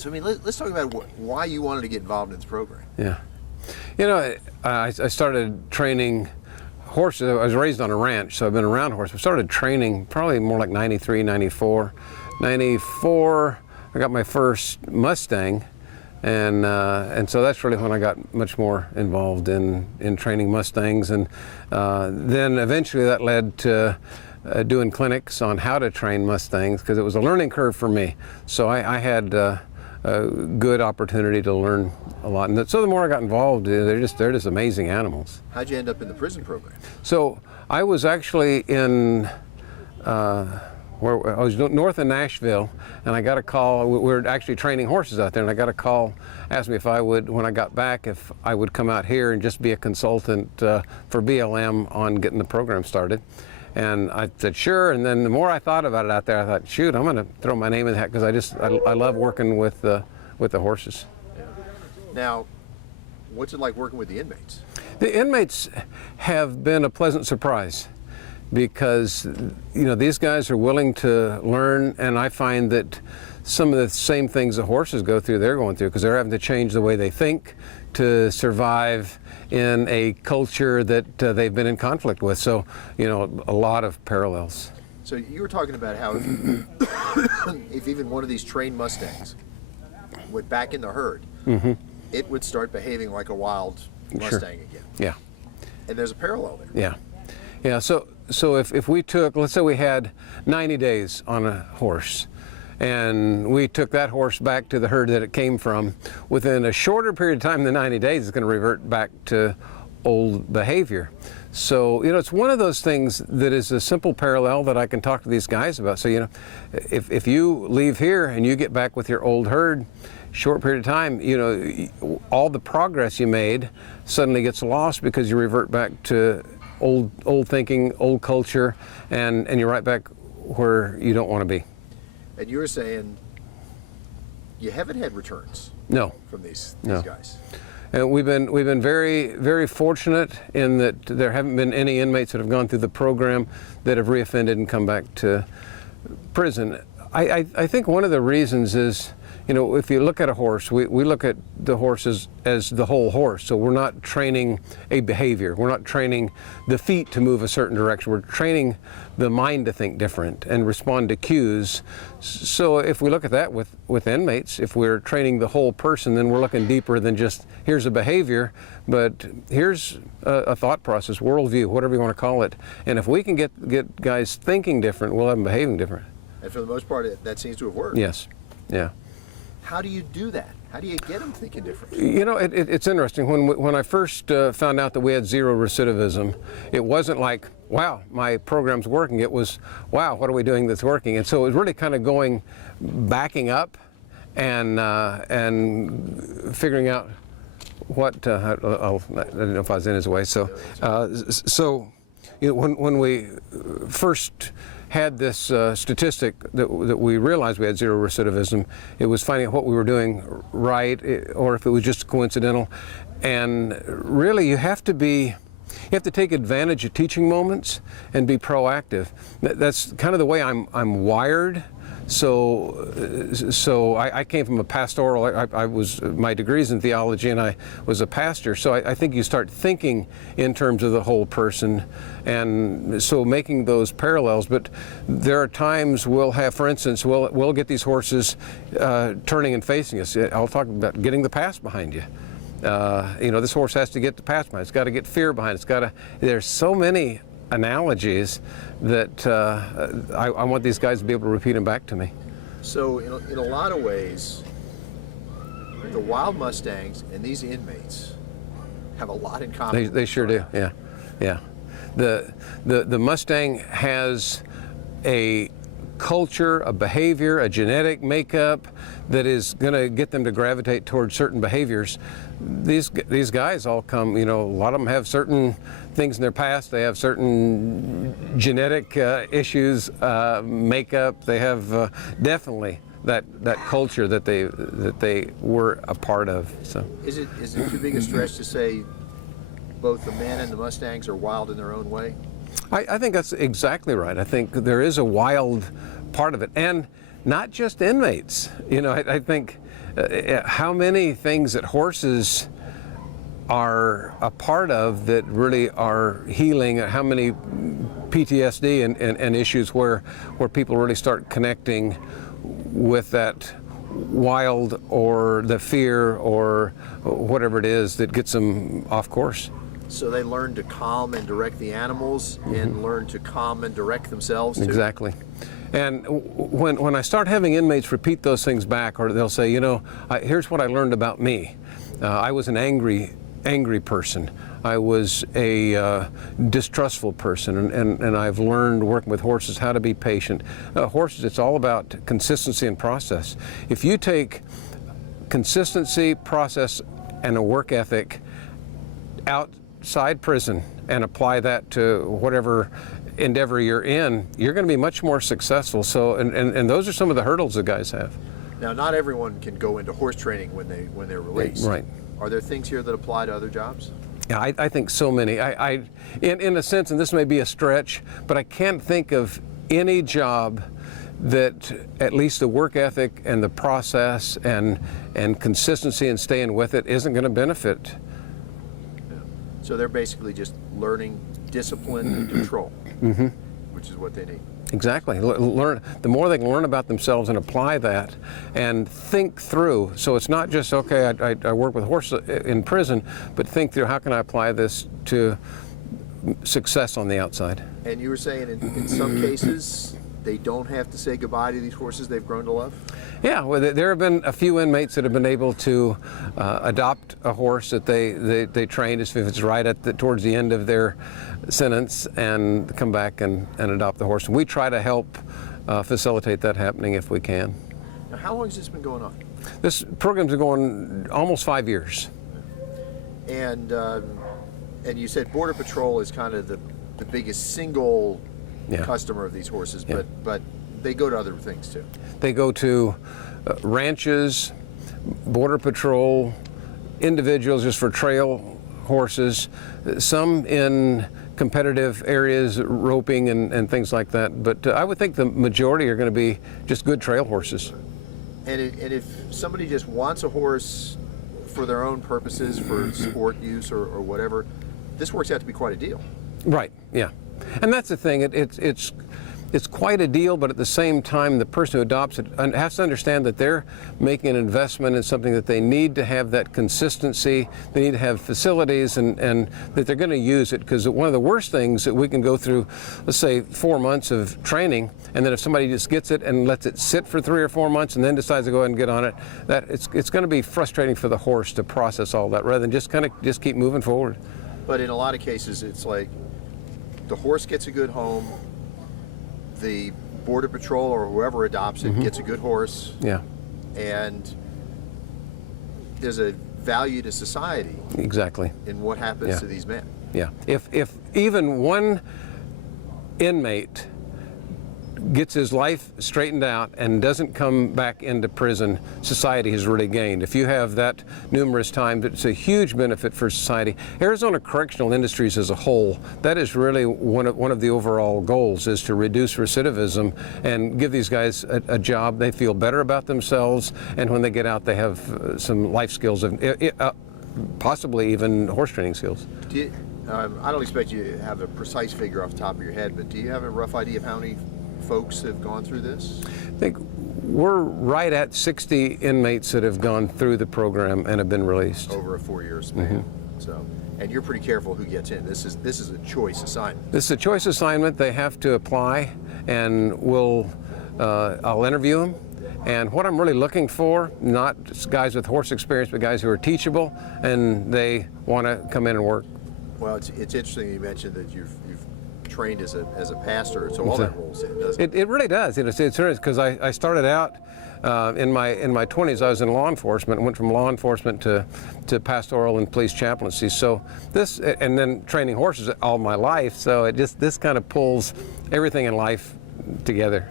So I mean, let's talk about why you wanted to get involved in this program. Yeah. You know, I started training horses. I was raised on a ranch, so I've been around horses. I started training probably more like 93, 94. 94, I got my first Mustang, and so that's really when I got much more involved in training Mustangs. And then eventually that led to doing clinics on how to train Mustangs, because it was a learning curve for me. So I had a good opportunity to learn a lot. And so the more I got involved, they're just amazing animals. How'd you end up in the prison program? So I was actually in where I was north of Nashville, and I got a call. We were actually training horses out there, and I got a call, asked me if I would, when I got back, if I would come out here and just be a consultant for BLM on getting the program started. And I said, sure. And then the more I thought about it out there, I thought, shoot, I'm going to throw my name in the hat, because I love working with the horses. Yeah. Now, what's it like working with the inmates? The inmates have been a pleasant surprise, because these guys are willing to learn, and I find that some of the same things the horses go through, they're going through, because they're having to change the way they think to survive in a culture that they've been in conflict with. So, a lot of parallels. So you were talking about how if even one of these trained Mustangs went back in the herd, mm-hmm. it would start behaving like a wild Mustang Sure. again. Yeah. And there's a parallel there. Yeah. Yeah, so if we took, let's say we had 90 days on a horse, and we took that horse back to the herd that it came from, within a shorter period of time than 90 days, it's going to revert back to old behavior. So, it's one of those things that is a simple parallel that I can talk to these guys about. So, if you leave here and you get back with your old herd, short period of time, all the progress you made suddenly gets lost, because you revert back to old thinking, old culture, and you're right back where you don't want to be. And you were saying you haven't had returns. No. From these No. guys. And we've been very, very fortunate in that there haven't been any inmates that have gone through the program that have reoffended and come back to prison. I think one of the reasons is, if you look at a horse, we look at the horse as the whole horse. So we're not training a behavior. We're not training the feet to move a certain direction. We're training the mind to think different and respond to cues. So if we look at that with inmates, if we're training the whole person, then we're looking deeper than just here's a behavior, but here's a thought process, worldview, whatever you want to call it. And if we can get guys thinking different, we'll have them behaving different. And for the most part, that seems to have worked. Yes. Yeah. How do you do that? How do you get them thinking different? It's interesting. When I first found out that we had zero recidivism, it wasn't like, wow, my program's working. It was, wow, what are we doing that's working? And so it was really kind of backing up and figuring out what, I don't know if I was in his way. So, when we first had this statistic that we realized we had zero recidivism, it was finding out what we were doing right, or if it was just coincidental. And really, you have to take advantage of teaching moments and be proactive. That's kind of the way I'm wired. So I came from a pastoral, my degree's in theology, and I was a pastor. So I think you start thinking in terms of the whole person, and so making those parallels. But there are times we'll have, for instance, we'll get these horses turning and facing us. I'll talk about getting the past behind you. This horse has to get the past behind. It's got to get fear behind. There's so many analogies that I want these guys to be able to repeat them back to me. So in a lot of ways, the wild Mustangs and these inmates have a lot in common. They sure do. Yeah, yeah. The Mustang has a culture, a behavior, a genetic makeup that is going to get them to gravitate towards certain behaviors. These guys all come, a lot of them have certain things in their past. They have certain genetic issues, makeup. They have definitely that culture that they were a part of. So is it too big a stretch to say both the men and the Mustangs are wild in their own way? I think that's exactly right. I think there is a wild part of it, and not just inmates. I think how many things that horses are a part of that really are healing, how many PTSD and issues where people really start connecting with that wild or the fear or whatever it is that gets them off course. So they learn to calm and direct the animals and learn to calm and direct themselves too. Exactly. And when I start having inmates repeat those things back, or they'll say, you know, here's what I learned about me. I was an angry person. I was a distrustful person, and I've learned working with horses how to be patient. Horses, it's all about consistency and process. If you take consistency, process, and a work ethic outside prison and apply that to whatever endeavor you're in, you're going to be much more successful. So, and those are some of the hurdles that guys have. Now, not everyone can go into horse training when they're released. Right. Are there things here that apply to other jobs? Yeah, I think so many. In a sense, and this may be a stretch, but I can't think of any job that at least the work ethic and the process and consistency and staying with it isn't going to benefit. Yeah. So they're basically just learning discipline and control, which is what they need. Exactly. Learn. The more they can learn about themselves and apply that and think through. So it's not just, okay, I work with horses in prison, but think through, how can I apply this to success on the outside? And you were saying in some cases, they don't have to say goodbye to these horses they've grown to love? Yeah, well, there have been a few inmates that have been able to adopt a horse that they trained, if it's right towards the end of their sentence, and come back and adopt the horse. And we try to help facilitate that happening if we can. Now, how long has this been going on? This program's been going almost 5 years. And you said Border Patrol is kind of the biggest single customer of these horses, but they go to other things too. They go to ranches, Border Patrol, individuals just for trail horses, some in competitive areas, roping and things like that. But I would think the majority are going to be just good trail horses. And if somebody just wants a horse for their own purposes, for sport use or whatever, this works out to be quite a deal. Right, yeah. And that's the thing, it's quite a deal, but at the same time, the person who adopts it has to understand that they're making an investment in something that they need to have that consistency, they need to have facilities, and that they're going to use it. Because one of the worst things that we can go through, let's say 4 months of training, and then if somebody just gets it and lets it sit for 3 or 4 months and then decides to go ahead and get on it, that it's going to be frustrating for the horse to process all that, rather than just keep moving forward. But in a lot of cases, it's like the horse gets a good home, the Border Patrol or whoever adopts it gets a good horse. Yeah. And there's a value to society. Exactly. In what happens to these men. Yeah. If even one inmate gets his life straightened out and doesn't come back into prison, society has really gained. If you have that numerous times, it's a huge benefit for society. Arizona Correctional Industries as a whole, that is really one of the overall goals, is to reduce recidivism and give these guys a job. They feel better about themselves, and when they get out, they have some life skills, possibly even horse training skills. I don't expect you to have a precise figure off the top of your head, but do you have a rough idea of how many folks have gone through this? I think we're right at 60 inmates that have gone through the program and have been released. Over a 4-year span. So, and you're pretty careful who gets in. This is a choice assignment. This is a choice assignment. They have to apply, and I'll interview them. And what I'm really looking for, not just guys with horse experience, but guys who are teachable and they want to come in and work. Well, it's interesting you mentioned that you've trained as a pastor, so all that rolls in, doesn't it? It really does. It's because I started out in my 20s. I was in law enforcement, went from law enforcement to pastoral and police chaplaincy. So this, and then training horses all my life. So this kind of pulls everything in life together.